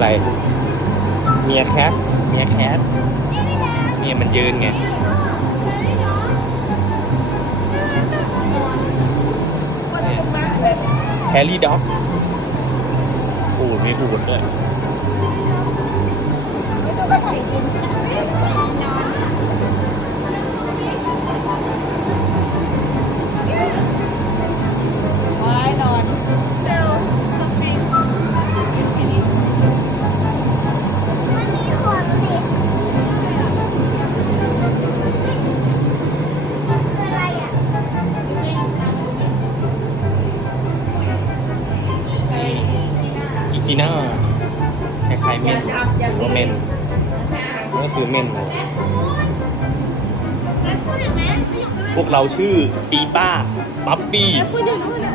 อะไรเมียแคสเนี่ยมันยืนไงแฮร์รี่ด็อกอูดมีอูดด้วย ไม่ดูก็ใส่ดินใส่ดินนอนไว้นอนเร็วสปริงมันมีขนดิคืออะไรอ่ะอีคีน่าคล้ายๆเม่นหรือว่าเม่นก็คือเม่น แล้วพูดอย่างนั้นไม่อยู่กัน พวกเราชื่อปีป้าปั๊ปปี้ พูดอย่างนู้น